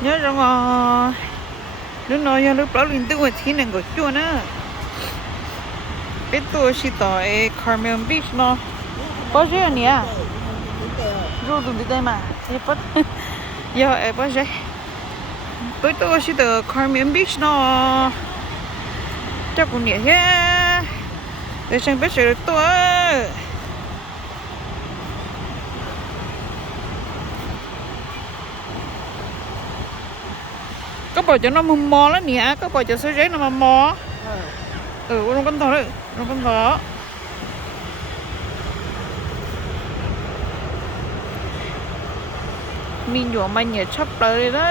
nhớ rằng đứa nói giờ lúc đó linh tư của thiên này của chua nữa biết tôi chỉ tỏi Carmel Beach nó bao nhiêu nhỉ rồi tụi đây mà thì bắt giờ em bao nhiêu biết tôi chỉ tỏi Carmel Beach nó chắc cũng nhỉ ha để xem biết sự tôi có bỏ cho nó mò lắm nè, có bỏ cho sợi giấy nó mà mò. Nó con thỏ đấy, nó con thỏ. Mình nhổ mà nhảy chấp lời đó.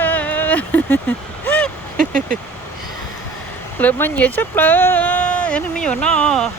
Lỡ mà nhảy chấp lời, vậy thì mình nhổ nó.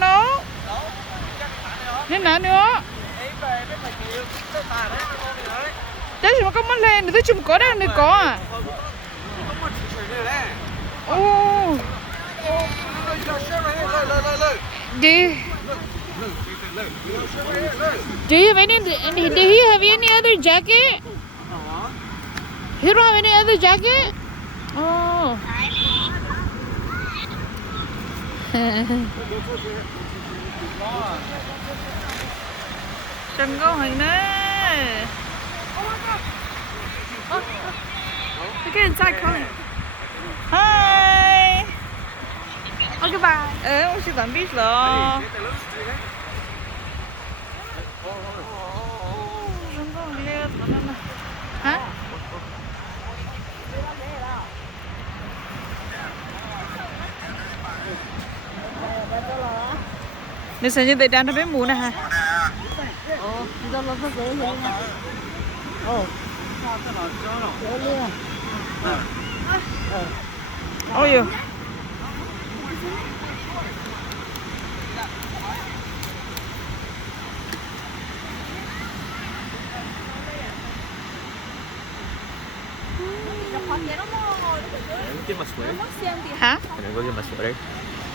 Nó nên nào nữa thế mà có mất lên tôi chụp có đâu nữa có à ô đi do you have any other jacket? You don't have any other jacket? Oh. Đừng có hình nữa. Look at inside coming. Hi. Oh, goodbye. Tôi tạm biết rồi. Hả? Nếu sao như thế đang nó bé mù nè hả? Đâu là có dễ vậy nha. Ôi dồi. Hả?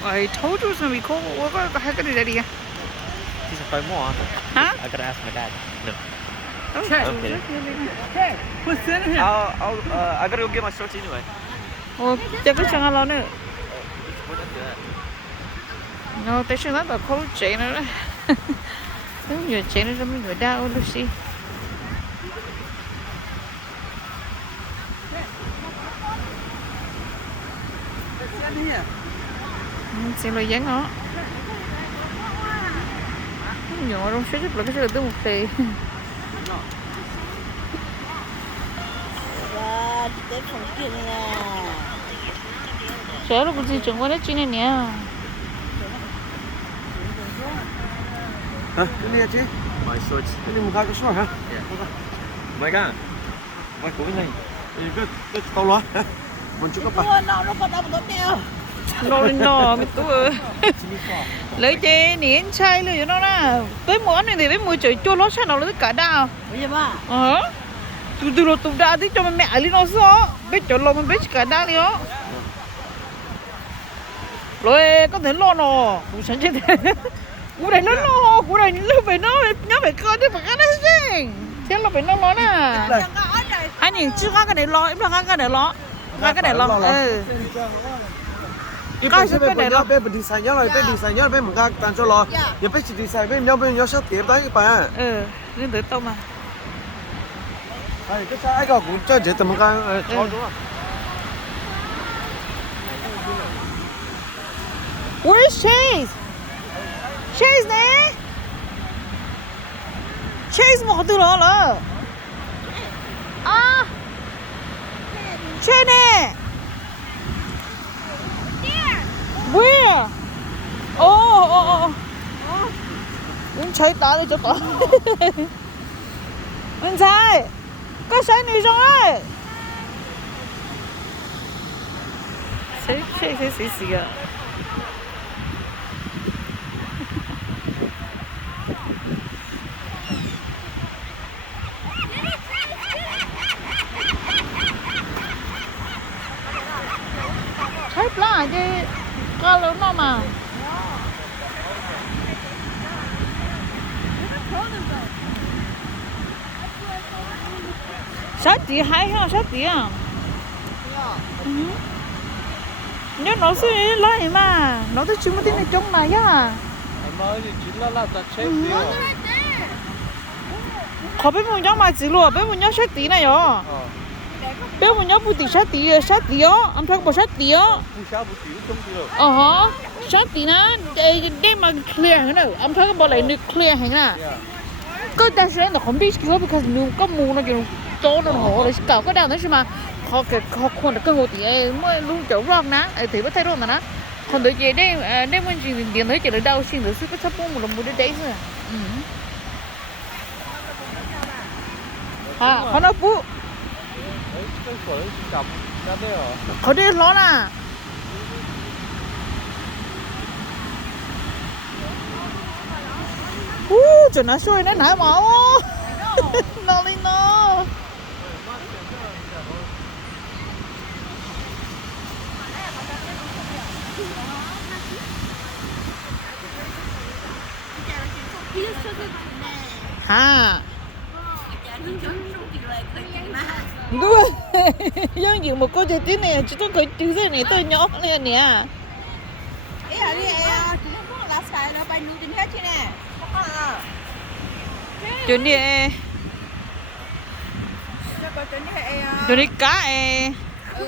I told you it's gonna be cold. What the heck are they doing? She's a phone more. Huh? I gotta ask my dad. No. Okay. Hey, what's in here? I gotta go get my shorts anyway. Chắc có chẳng lo nữa. No, tại sao nó bảo khâu chạy nữa đó. Đúng rồi, chạy nó trong người đau Lucy. What's in here? Xem lời dán nó. Nhỏ trong số rất là cái sự tới một thì. Tới phòng kia nè. Sợ nó cũng chỉ chuẩn qua đó chứ này nè. Hả? Cái này chứ? My shorts. Cái này một cái short hả? Yeah. My God. My cool này. Cái tao lo hả? Mình chưa có bà. Nó có đâu mà nó đeo. No, mấy tụi lấy chê nén chaiเลยnó nè với món này thì với mùi trời chua lót sao nào lấy cả đào Bây giờ mà. từ lo tụi đào thì cho mẹ ali nó sao biết chỗ lo mình biết cả đào đi ó rồi có thể lo nó cũng sáng chết cú này nó lo cú này nó phải nhớ phải coi đi phải cái này gì thế là phải nó nè anh nhìn chưa cái này lo em là cái này lo cái này lo Cái cái này là bé design nhớ rồi, bé design nhớ bé một cái tàn cho lo. Giờ bé chỉ design bé nhớ sao tiếp đấy bà. nên tới tao mà. Cái cái cũng chơi dễ tầm cái cho đúng không? Where's Chase? Chase nè. Chase một từ đó là. Chase nè. Where? Oh. Anh chạy tao đi cho tao. Anh chạy. Có sai nữ trong đấy. xí xí à. Thấy lá chứ có lớn nó mà. Sáu tỷ hay ha, 6 tỷ à? Nếu nó sẽ lại mà, nó tới chúng tin này trong này á. Khó biết muốn nhau mà chỉ luôn, biết muốn nhau 6 tỷ này rồi. Biết muốn nhau bù tỷ 6 tỷ á, ông thấy có 6 tỷ á. Hả? 6 tỷ nó, đây mà clear hả nào? Ông thấy có bỏ lại được clear hả nào? Có ta sẽ nó không biết cái because nó có mù nó kiểu chỗ nó ngộ rồi cả cái đào đó mà họ còn được cái ngộ thì mới luôn chỗ rong ná thì mới thấy rồi mà nó còn đôi gì đây đây mình chỉ điện nói chỉ là đau xin được cái sắp một lần một đấy thôi họ nói bố họ đi lo nè trời nó xui nó nãy máu nó lên nó ha đúng rồi dân dựng một cô chơi tiếng này chỉ tôi coi chữ thế này tôi nhóc này nè Ý là đi chỉ nó muốn lá xài nó bay nuôi trên hết chứ nè. chuyện đi chuyện đi cá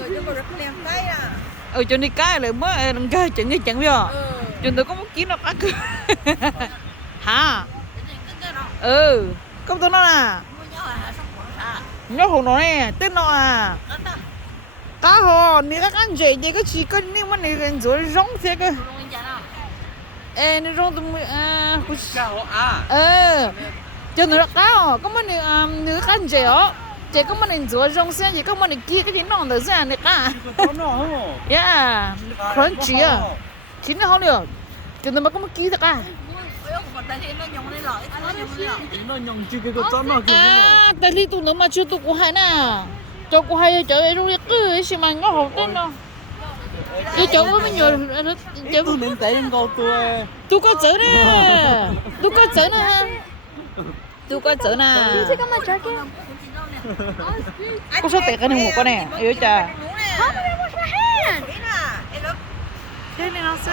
Nhưng mà rất liền tay à. chuyện đi cá lại mới đừng chơi chuyện gì chẳng biết chuyện tôi có một kiếm nó cá cơ hả công tôi nó nè nhớ hồ nó nè tên nó à cá hồ nè các anh chị gì cái chỉ có nếu mà này gần rồi rong thế cơ nó rong tụi cho nó cá hồ có mà này nửa các anh chị chị có mà này rồi rong xe gì có mà này kia cái gì nó được ra này cá yeah crunchy à chín nó không được cho nó mà có một ký thật à tại vì tụi nó mà chưa tụi cô hay nè cho cô hay cho em luôn cứ xem mà nó hột tên đâu cái chỗ có mấy người tôi định tệ anh cô tôi có chữ nè tôi có chữ nè tôi có chữ nè cô số tiền cái này một con nè yêu cha thế này nó sẽ